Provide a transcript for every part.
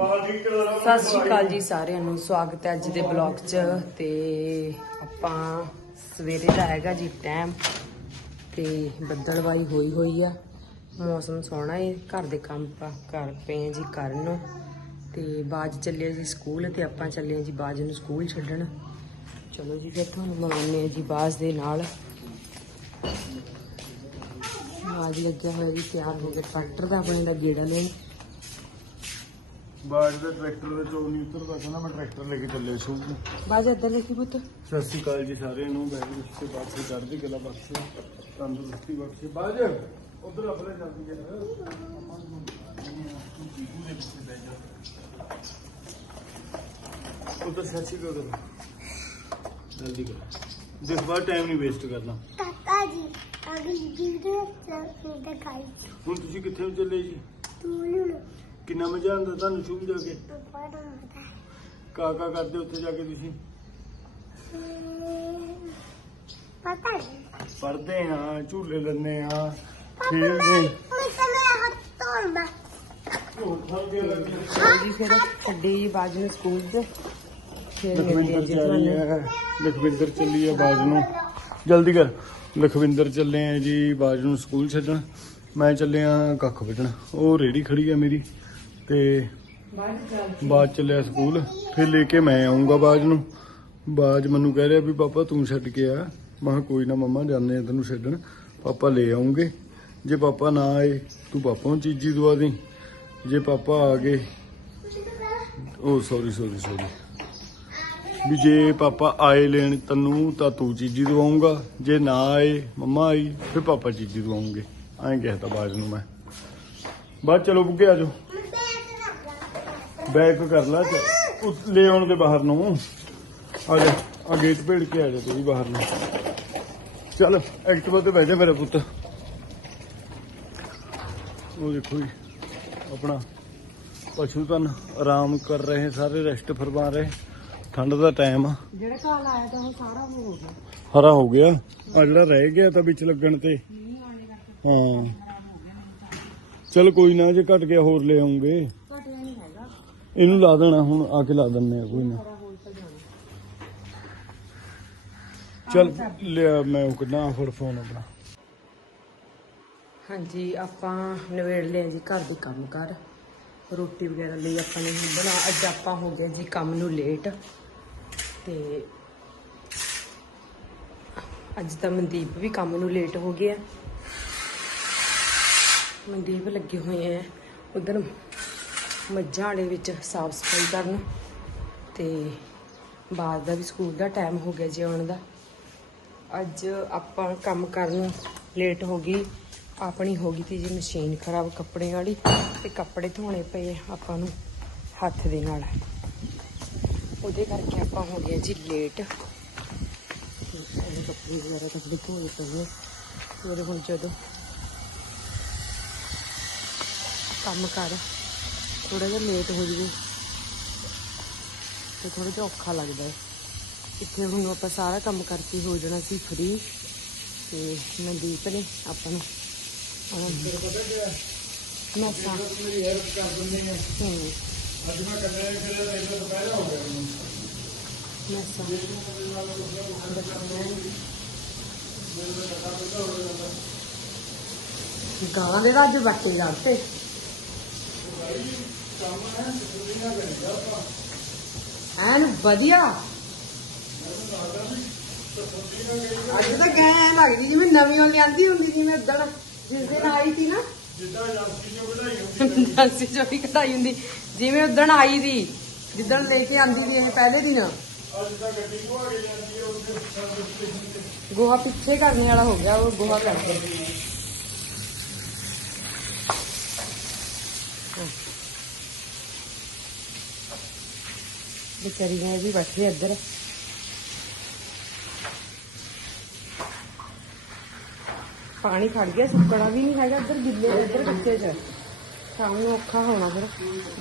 ਸਤਿ ਸ਼੍ਰੀ ਅਕਾਲ ਜੀ ਸਾਰਿਆਂ ਨੂੰ। ਸਵਾਗਤ ਹੈ ਅੱਜ ਦੇ ਬਲੌਗ 'ਚ ਤੇ ਆਪਾਂ ਸਵੇਰੇ ਦਾ ਹੈਗਾ ਜੀ ਟਾਈਮ ਤੇ ਬੱਦਲਵਾਈ ਹੋਈ ਹੋਈ ਆ। ਮੌਸਮ ਸੋਹਣਾ ਹੈ ਘਰ ਦੇ ਕੰਮ ਆਪਾਂ ਕਰ ਪਏ ਆ ਜੀ ਕਰਨ ਤੇ ਬਾਜ ਚੱਲਿਆ ਜੀ ਸਕੂਲ ਤੇ ਆਪਾਂ ਚੱਲੇ ਆ ਜੀ ਬਾਜ ਨੂੰ ਸਕੂਲ ਛੱਡਣ। ਚਲੋ ਜੀ ਫਿਰ ਤੁਹਾਨੂੰ ਮਿਲਾਉਂਦੇ ਆ ਜੀ ਬਾਜ ਦੇ ਨਾਲ। ਬਾਜ ਲੱਗਿਆ ਹੋਇਆ ਜੀ ਤਿਆਰ ਹੋ ਗਿਆ ਟਰੈਕਟਰ ਦਾ ਆਪਣੇ ਦਾ ਗੇੜਾ ਲੈਣ। ਬਾਜ ਦਾ ਟਰੈਕਟਰ ਦੇ ਚੋਂ ਨਹੀਂ ਉਤਰਦਾ ਕਹਿੰਦਾ ਮੈਂ ਟਰੈਕਟਰ ਲੈ ਕੇ ਚੱਲੇ ਸੂ ਬਾਜ ਇੱਧਰ ਦੇਖੀ ਪੁੱਤ। ਸਤਿ ਸ਼੍ਰੀ ਅਕਾਲ ਜੀ ਸਾਰਿਆਂ ਨੂੰ ਬੈਗ ਤੇ ਬਾਤ ਸੇ ਚੜ੍ਹਦੀ ਕਲਾ ਬਖਸ਼ੇ ਤੰਦਰੁਸਤੀ ਬਖਸ਼ੇ। ਬਾਜ ਉਧਰ ਆਪਣੇ ਜਾਂਦੀ ਹੈ। ਉਧਰ ਸਤਿ ਸ਼੍ਰੀ ਅਕਾਲ। ਜਲਦੀ ਕਰੋ। ਦੇਖ ਬਾਅਦ ਟਾਈਮ ਨਹੀਂ ਵੇਸਟ ਕਰਨਾ। ਕਾਕਾ ਜੀ ਅਗਲੀ ਵੀਡੀਓ ਚ ਦਿਖਾਈ। ਹੁਣ ਤੁਸੀਂ ਕਿੱਥੇ ਨੂੰ ਚੱਲੇ ਜੀ? ਤੂੰ ਨੂੰ ਕਿੰਨਾ ਮਜ਼ਾ ਆਉਂਦਾ ਤੁਹਾਨੂੰ ਸ਼ੁਭ ਜਾ ਕੇ? ਕਾ ਕਾ ਕਰਦੇ ਉੱਥੇ ਜਾ ਕੇ ਤੁਸੀਂ? ਪਤਾ ਨਹੀਂ। ਪੜਦੇ ਆ ਝੂਲੇ ਲੈਂਦੇ ਆ ਖੇਡਦੇ ਚਲੋ ਜੀ ਫਿਰ ਛੱਡੀ ਜੀ ਬਾਜ ਨੂੰ ਸਕੂਲ 'ਚ ਫਿਰ ਮਿਲਦੇ ਆ ਲਖਵਿੰਦਰ ਜੀ ਚੱਲੀ ਤੁਹਾਨੂੰ। ਹੈ। ਲਖਵਿੰਦਰ ਚੱਲੀ ਹੈ ਬਾਜ ਨੂੰ। ਜਲਦੀ ਕਰ। ਲਖਵਿੰਦਰ ਚੱਲੇ ਆ ਜੀ ਬਾਜ ਨੂੰ ਸਕੂਲ ਛੱਡਣ। ਮੈਂ ਚੱਲਿਆ ਕੱਖ ਵੱਢਣ। ਉਹ ਰੇੜੀ ਖੜੀ ਹੈ ਮੇਰੀ। ਤੇ ਬਾਜ ਚੱਲਿਆ ਸਕੂਲ। ਫਿਰ ਲੈ ਕੇ ਮੈਂ ਆਉਂਗਾ ਬਾਜ ਨੂੰ। ਬਾਜ ਮੈਨੂੰ ਕਹਿ ਰਿਹਾ ਵੀ ਪਾਪਾ ਤੂੰ ਛੱਡ ਕੇ ਆ। ਮੈਂ ਕਿਹਾ ਕੋਈ ਨਾ ਮੰਮਾ, ਜਾਂਦੇ ਆ ਤੈਨੂੰ ਛੱਡਣ। ਪਾਪਾ ਲੈ ਆਉਂਗੇ ਜੇ ਪਾਪਾ ਨਾ ਆਏ, ਤੂੰ ਪਾਪਾ ਨੂੰ ਚੀਜ਼ੀ ਦਵਾ ਦੇ। ਜੇ ਪਾਪਾ ਆ ਗਏ, ਉਹ ਸੌਰੀ ਸੌਰੀ ਸੌਰੀ ਵੀ ਜੇ ਪਾਪਾ ਆਏ ਲੈਣ ਤੈਨੂੰ, ਤਾਂ ਤੂੰ ਚੀਜ਼ੀ ਦਵਾਉਂਗਾ ਜੇ ਨਾ ਆਏ, ਮੰਮਾ ਆਈ, ਫਿਰ ਪਾਪਾ ਚੀਜ਼ੀ ਦਵਾਉਂਗੇ ਐਂ ਕਹਿਤਾ ਬਾਜ ਨੂੰ ਮੈਂ। ਬਾਅਦ ਚਲੋ ਬੁੱਗੇ ਆ ਜਾਓ। ਬੈਕ ਕਰ ਲਾ ਉਸ ਲੈ ਆਉਣ ਦੇ ਬਾਹਰ ਨੂੰ। ਆ ਜਾ ਆ ਗੇਟ ਭੇੜ ਕੇ ਆ ਜਾ ਤੂੰ ਵੀ ਬਾਹਰ ਨੂੰ। ਚੱਲ ਐਕਟਿਵਾ ਤੇ ਬਹਿ ਜਾ ਮੇਰਾ ਪੁੱਤ। ਉਹ ਦੇਖੋ ਜੀ ਆਪਣਾ ਪਸ਼ੂ ਧਨ ਆਰਾਮ ਕਰ ਰਹੇ ਸਾਰੇ ਰੈਸਟ ਫਰਮਾ ਰਹੇ। ਠੰਡ ਦਾ ਟਾਈਮ ਆ। ਜਿਹੜਾ ਕਾਲ ਆਇਆ ਤਾਂ ਉਹ ਸਾਰਾ ਹੋ ਗਿਆ। ਹਰਾ ਹੋ ਗਿਆ। ਆ ਜਿਹੜਾ ਰਹਿ ਗਿਆ ਤਾਂ ਵਿੱਚ ਲੱਗਣ ਤੇ। ਹਾਂ। ਚਲ ਕੋਈ ਨਾ ਜੇ ਘਟ ਗਿਆ ਹੋਰ ਲੈ ਆਉਂਗੇ। ਇਹਨੂੰ ਲਾ ਦੇਣਾ, ਹੁਣ ਆ ਕੇ ਲਾ ਦਿੰਨੇ ਆ, ਕੋਈ ਨਾ। ਚਲ, ਲਿਆ, ਮੈਂ ਉਹ ਕਿੰਨਾ ਫੜ ਫੋਨ ਆਪਣਾ। ਹਾਂਜੀ, ਆਪਾਂ ਨਵੇੜ ਲਿਆ ਜੀ ਘਰ ਦੇ ਕੰਮ ਕਰ। ਰੋਟੀ ਵਗੈਰਾ ਲਈ ਆਪਾਂ ਨੇ ਬਣਾ, ਅੱਜ ਆਪਾਂ ਹੋ ਗਏ ਜੀ ਕੰਮ ਨੂੰ ਲੇਟ ਤੇ ਅੱਜ ਤਾਂ ਮਨਦੀਪ ਵੀ ਕੰਮ ਨੂੰ ਲੇਟ ਹੋ ਗਿਆ। ਮਨਦੀਪ ਲੱਗੇ ਹੋਏ ਆ। ਉਧਰ ਮੱਝਾਂ ਵਾਲੇ ਵਿੱਚ ਸਾਫ਼ ਸਫ਼ਾਈ ਕਰਨ ਤੇ ਬਾਅਦ ਦਾ ਵੀ ਸਕੂਲ ਦਾ ਟਾਈਮ ਹੋ ਗਿਆ ਜੀ ਆਉਣ ਦਾ। ਅੱਜ ਆਪਾਂ ਕੰਮ ਕਰਨ ਲੇਟ ਹੋ ਗਈ, ਆਪਣੀ ਹੋ ਗਈ ਤੀ ਜੀ ਮਸ਼ੀਨ ਖਰਾਬ ਕੱਪੜੇ ਵਾਲੀ ਤੇ ਕੱਪੜੇ ਧੋਣੇ ਪਏ ਆਪਾਂ ਨੂੰ ਹੱਥ ਦੇ ਨਾਲ। ਉਹਦੇ ਕਰਕੇ ਆਪਾਂ ਹੋ ਗਏ ਜੀ ਲੇਟ ਕੱਪੜੇ ਵਗੈਰਾ ਕੱਪੜੇ ਧੋਣੇ ਪਏ ਉਹਦੇ ਹੁਣ ਜਦੋਂ ਕੰਮ ਕਰ ਥੋੜਾ ਜਿਹਾ ਲੇਟ ਹੋ ਜਵੇ ਤੇ ਥੋੜਾ ਜਿਹਾ ਔਖਾ ਲੱਗਦਾ ਹੈ। ਇੱਥੇ ਹੁਣ ਆਪਾਂ ਸਾਰਾ ਕੰਮ ਕਰਕੇ ਹੋ ਜਾਣਾ ਸੀ ਫ੍ਰੀ ਤੇ ਮਨਦੀਪ ਨੇ ਆਪਾਂ ਨੂੰ ਆਹ ਮੈਂ ਸਾ ਮੇਰੀ ਹੈਲਪ ਕਰ ਦਿੰਦੇ ਹੂੰ ਅੱਜ ਮੈਂ ਕੱਲੇ ਫਿਰ ਇਹਦਾ ਦੁਪਹਿਰਾ ਹੋ ਗਿਆ ਮੈਨੂੰ। ਮੈਂ ਸਾ ਗਾਂ ਦੇ ਤਾਂ ਅੱਜ ਵੱਟੇ ਜਾਂਦੇ ਐਨ ਵਧੀਆ। ਅੱਜ ਤਾਂ ਗਾਂ ਐਂ ਲੱਗਦੀ ਜਿਵੇਂ ਨਵੀਂ ਲਿਆਂਦੀ ਹੁੰਦੀ ਜਿਵੇਂ ਉਦਣ ਜਿਸ ਦਿਨ ਆਈ ਸੀ ਨਾ। ਜਿੱਦਾਂ ਏਜੰਸੀ ਚੋਂ ਹੁੰਦੀ ਵੀ ਕਢਾਈ ਹੁੰਦੀ। ਜਿਵੇਂ ਉਦਣ ਆਈ ਦੀ ਜਿੱਦਣ ਲੈ ਕੇ ਆਂਦੀ ਸੀ ਇਹ ਪਹਿਲੇ ਦਿਨ। ਗੋਹਾ ਪਿੱਛੇ ਕਰਨੇ ਵਾਲਾ ਹੋ ਗਿਆ ਉਹ ਗੋਹਾ ਕਰਦੇ। ਵਿਚਾਰੀ ਨੇ ਵੀ ਬੈਠੀ ਇੱਧਰ। ਪਾਣੀ ਖੜ ਗਿਆ ਸੁੱਕਣਾ ਵੀ ਨਹੀਂ ਹੈਗਾ ਇੱਧਰ ਗਿੱਲੇ ਇੱਧਰ ਕੱਚੇ ਚ। ਸ਼ਾਮ ਨੂੰ ਔਖਾ ਹੋਣਾ ਫਿਰ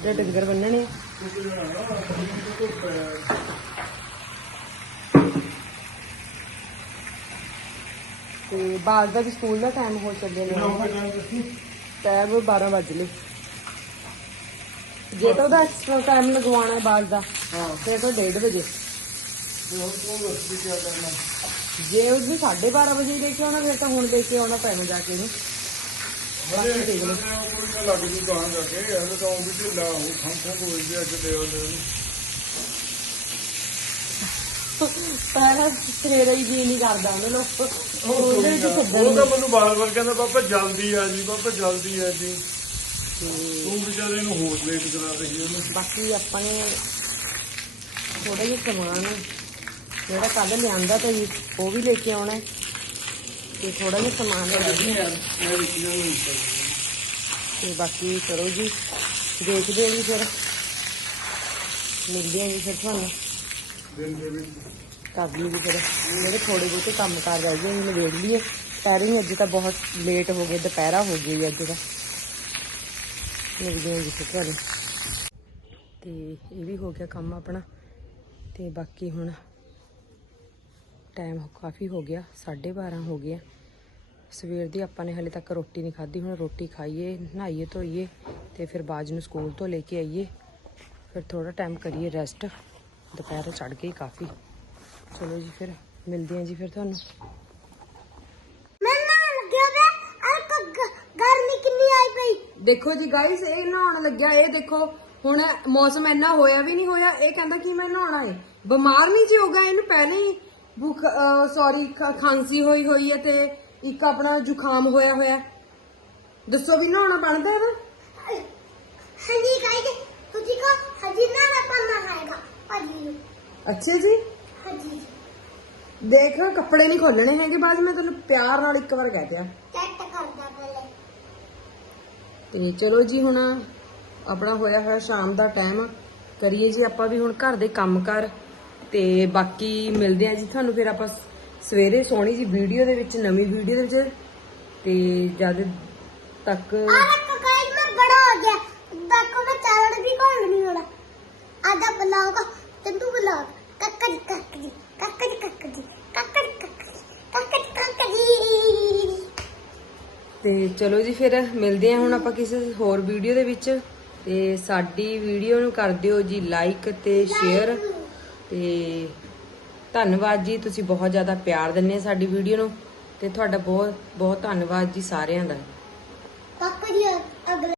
ਜੇ ਡੰਗਰ ਬੰਨਣੇ। ਤੇ ਬਾਅਦ ਦਾ ਵੀ ਸਕੂਲ ਦਾ ਟਾਈਮ ਹੋ ਚੱਲਿਆ। ਨੇ ਟਾਈਮ ਦੱਸੀ? ਟਾਈਮ 12 ਵਜ ਲਏ ਜੇ ਤਾਂ ਉਹਦਾ ਐਕਸਟਰਾ ਟਾਈਮ ਲਗਵਾਉਣਾ ਹੈ ਬਾਅਦ ਦਾ ਹਾਂ ਫਿਰ ਤਾਂ 1:30 ਵਜੇ। ਹੁਣ ਤੂੰ ਵੀ ਕੀ ਕਰਨਾ ਜੇ ਉਹ ਵੀ 12:30 ਵਜੇ ਲੈ ਕੇ ਆਉਣਾ ਫਿਰ ਤਾਂ ਹੁਣ ਲੈ ਕੇ ਆਉਣਾ ਪੈਣਾ ਜਾ ਕੇ ਇਹਨੂੰ ਬੜੇ ਦੇਖ ਲਓ। ਕੋਈ ਨਾ ਲੱਗ ਜੂ ਕਹਾਂ ਜਾ ਕੇ ਇਹ ਤਾਂ ਉਹ ਵੀ ਢਿੱਲਾ ਉਹ ਖੰਖੋਂ ਕੋਈ ਵੀ ਅੱਜ ਦੇ ਉਹਦੇ ਪਹਿਲਾਂ ਸਵੇਰੇ ਹੀ ਜੀ ਨਹੀਂ ਕਰਦਾ ਉਹਨੇ ਲੋਕ ਉਹਦੇ ਵਿੱਚ ਸੱਦਣ ਉਹ ਤਾਂ ਮੈਨੂੰ ਬਾਰ-ਬਾਰ ਕਹਿੰਦਾ ਪਾਪਾ ਜਲਦੀ ਆ ਜੀ ਪਾਪਾ ਜਲਦੀ ਆ ਜੀ। ਤੂੰ ਵਿਚਾਰੇ ਨੂੰ ਹੋਰ ਲੇਟ ਕਰਾ ਰਹੀ ਉਹਨੂੰ। ਬਾਕੀ ਆਪਾਂ ਨੇ ਥੋੜਾ ਜਿਹਾ ਸਮਾਨ ਜਿਹੜਾ ਕੱਲ ਲਿਆਂਦਾ ਤਾਂ ਉਹ ਵੀ ਲੈ ਕੇ ਆਉਣਾ ਹੈ। ਤੇ ਥੋੜਾ ਜਿਹਾ ਸਮਾਨ ਤੇ ਬਾਕੀ ਕਰੋ ਜੀ ਦੇਖਦੇ ਹਾਂ ਜੀ ਫਿਰ। ਮਿਲਦੇ ਹਾਂ ਜੀ ਫਿਰ ਤੁਹਾਨੂੰ। ਦਿਨ ਦੇ ਵਿੱਚ। ਕਰ ਲਈ ਜੀ ਫਿਰ। ਮੇਰੇ ਥੋੜੇ ਬਹੁਤੇ ਕੰਮ ਕਾਰ ਰਹਿ ਗਏ ਮੈਨੂੰ ਵੇਖ ਲਈਏ। ਟਾਇਰਿੰਗ ਅੱਜ ਤਾਂ ਬਹੁਤ ਲੇਟ ਹੋ ਗਏ ਦੁਪਹਿਰਾ ਹੋ ਗਈ ਅੱਜ ਤਾਂ। ਮਿਲਦੇ ਹਾਂ ਜੀ ਫਿਰ ਤੁਹਾਨੂੰ ਤੇ ਇਹ ਵੀ ਹੋ ਗਿਆ ਕੰਮ ਆਪਣਾ। ਤੇ ਬਾਕੀ ਹੁਣ ਟਾਈਮ ਕਾਫੀ ਹੋ ਗਿਆ 12:30 ਹੋ ਗਿਆ ਸਵੇਰ ਦੀ ਆਪਾਂ ਨੇ ਹਲੇ ਤੱਕ ਰੋਟੀ ਨਹੀਂ ਖਾਧੀ, ਹੁਣ ਰੋਟੀ ਖਾਈਏ, ਨਹਾਈਏ, ਧੋਈਏ ਤੇ ਫਿਰ ਬਾਜ ਨੂੰ ਸਕੂਲ ਤੋਂ ਲੈ ਕੇ ਆਈਏ। ਫਿਰ ਥੋੜਾ ਟਾਈਮ ਕਰੀਏ ਰੈਸਟ ਦੁਪਹਿਰ ਚੜ ਗਈ ਕਾਫੀ। ਚਲੋ ਜੀ ਫਿਰ, ਮਿਲਦੇ ਹਾਂ ਜੀ ਫਿਰ ਤੁਹਾਨੂੰ ਮੈਂ ਨਾ ਲੱਗਿਆ ਵੇ ਅਰੇ ਕ ਗ- ਗਰਮੀ ਕਿੰਨੀ ਆਈ ਪਈ ਦੇਖੋ ਜੀ ਗਾਇਸ ਇਹ ਨਹਾਉਣ ਲੱਗਿਆ ਇਹ ਦੇਖੋ ਹੁਣ ਮੌਸਮ ਇੰਨਾ ਹੋਇਆ ਵੀ ਨਹੀਂ ਹੋਇਆ ਇਹ ਕਹਿੰਦਾ ਕਿ ਮੈਂ ਨਹਾਉਣਾ ਹੈ ਬਿਮਾਰ ਨਹੀਂ ਜੀ ਹੋਗਾ ਇਹਨੂੰ ਪਹਿਲੇ ਹੀ ਭੁੱਖ ਸੌਰੀ ਖਾਂਸੀ ਹੋਈ ਹੋਈ ਹੈ ਤੇ ਇੱਕ ਆਪਣਾ ਜ਼ੁਕਾਮ ਹੋਇਆ ਹੋਇਆ। ਦੱਸੋ ਵੀ ਨਹਾਉਣਾ ਬਣਦਾ ਇਹਦਾ? ਹਾਂਜੀ ਗਾਇਸ ਤੁਸੀਂ ਕੋ ਹਜੀ ਨਾ ਨਾ ਪੰਨਾ ਖਾਏਗਾ ਹਜੀ ਅੱਛਾ ਜੀ। ਹਜੀ। ਦੇਖ ਕੱਪੜੇ ਨਹੀਂ ਖੋਲਣੇ ਹੈਗੇ ਬਾਅਦ ਮੈਂ ਤੈਨੂੰ ਪਿਆਰ ਨਾਲ ਇੱਕ ਵਾਰ ਕਹਿ ਦਿਆ। ਤੇ ਚਲੋ ਜੀ ਹੁਣ ਆਪਣਾ ਹੋਇਆ ਹੋਇਆ ਸ਼ਾਮ ਦਾ ਟਾਈਮ ਕਰੀਏ ਜੀ ਆਪਾਂ ਵੀ ਹੁਣ ਘਰ ਦੇ ਕੰਮ ਕਰ ਤੇ ਬਾਕੀ ਮਿਲਦੇ ਆ ਜੀ ਤੁਹਾਨੂੰ ਫਿਰ ਆਪਾਂ ਸਵੇਰੇ ਸੋਹਣੀ ਜੀ ਵੀਡੀਓ ਦੇ ਵਿੱਚ, ਨਵੀਂ ਵੀਡੀਓ ਦੇ ਵਿੱਚ ਤੇ ਜਦ ਤੱਕ ਚਲੋ ਜੀ, ਫਿਰ ਮਿਲਦੇ ਹਾਂ ਹੁਣ ਆਪਾਂ ਕਿਸੇ ਹੋਰ ਵੀਡੀਓ ਦੇ ਵਿੱਚ। ਤੇ ਸਾਡੀ ਵੀਡੀਓ ਨੂੰ ਕਰ ਦਿਓ ਜੀ ਲਾਈਕ ਤੇ ਸ਼ੇਅਰ ਤੇ ਧੰਨਵਾਦ ਜੀ, ਤੁਸੀਂ ਬਹੁਤ ਜ਼ਿਆਦਾ ਪਿਆਰ ਦਿੰਦੇ ਆ ਸਾਡੀ ਵੀਡੀਓ ਨੂੰ। ਤੇ ਤੁਹਾਡਾ ਬਹੁਤ ਬਹੁਤ ਧੰਨਵਾਦ ਜੀ ਸਾਰਿਆਂ ਦਾ।